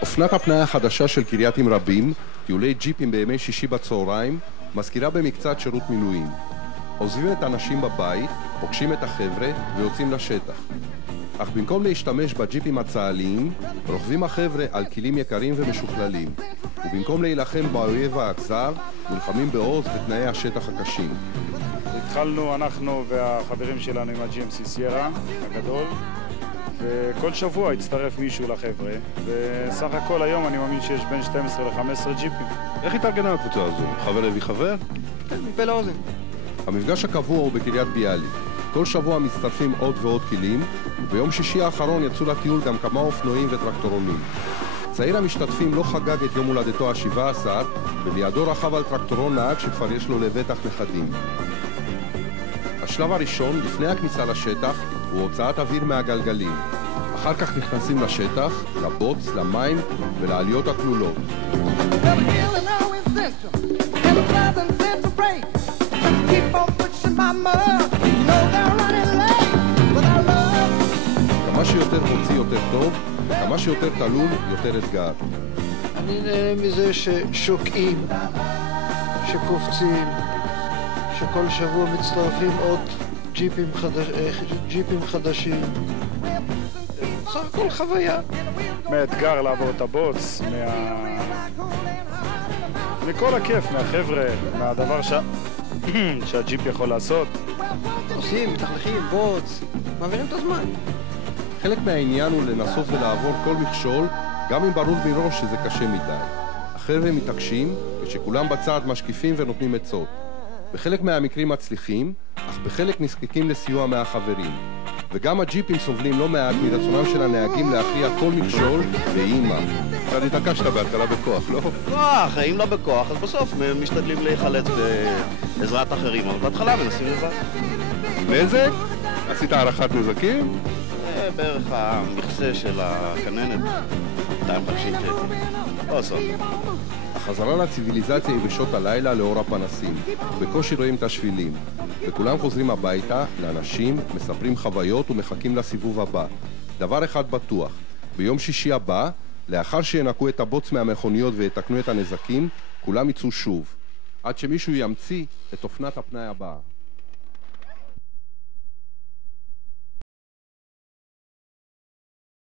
אופנת הפנאי החדשה של קריית עם רבים, טיולי ג'יפים בימי שישי בצהריים, מזכירה במקצת שירות מילואים. עוזבים את האנשים בבית, פוגשים את החבר'ה ויוצאים לשטח. אך במקום להשתמש בג'יפים הצה"ליים, רוכבים החבר'ה על כלים יקרים ומשוכללים. ובמקום להילחם באויב האכזר, נלחמים בעוז בתנאי השטח הקשים. התחלנו אנחנו והחברים שלנו עם ה-GMC סיירה הגדול, וכל שבוע הצטרף מישהו לחבר'ה, וסך הכל היום אני מאמין שיש בין 12 ל-15 ג'יפים. איך התארגנה הקבוצה הזו? חבר הביא חבר? כן, מפה לאוזן. המפגש הקבוע הוא בקריית ביאליק. כל שבוע מצטרפים עוד ועוד כלים, וביום שישי האחרון יצאו לטיול גם כמה אופנועים וטרקטורונים. צעיר המשתתפים לא חגג את יום הולדתו ה-17, ולידו רכב על טרקטורון נהג שכבר יש לו לבטח נכדים. השלב הראשון, לפני הכניסה לשטח, הוא הוצאת אוויר מהגלגלים. אחר כך נכנסים לשטח, לבוץ, למים ולעליות הכלולות. כמה שיותר מוציא יותר טוב, כמה שיותר תלול יותר אתגר. אני נהנה מזה ששוקעים, שקופצים, שכל שבוע מצטרפים עוד ג'יפים חדשים. בסך הכל חוויה. מהאתגר לעבור את הבוץ, מכל הכיף, מהחבר'ה, מהדבר שהג'יפ יכול לעשות. עושים, מתחלכים, בוץ, מעבירים את הזמן. חלק מהעניין הוא לנסות ולעבור כל מכשול, גם אם ברור מראש שזה קשה מדי. החבר'ה מתעקשים, ושכולם בצד משקיפים ונותנים עצות. בחלק מהמקרים מצליחים, אך בחלק נזקקים לסיוע מהחברים. וגם הג'יפים סובלים לא מעט מרצונם של הנהגים להכריע כל מכשול באימא. אתה התעקשת בהתחלה בכוח, לא? כוח, אם לא בכוח, אז בסוף משתדלים להיחלץ בעזרת אחרים, אבל בהתחלה מנסים לבד. נזק? עשית הערכת נזקים? בערך המכסה של הכננת, 250 שקל. לא סוף. החזרה לציוויליזציה היא בשעות הלילה לאור הפנסים. בקושי רואים את השבילים. וכולם חוזרים הביתה, לאנשים, מספרים חוויות ומחכים לסיבוב הבא. דבר אחד בטוח, ביום שישי הבא, לאחר שינקו את הבוץ מהמכוניות ויתקנו את הנזקים, כולם יצאו שוב. עד שמישהו ימציא את אופנת הפנאי הבאה.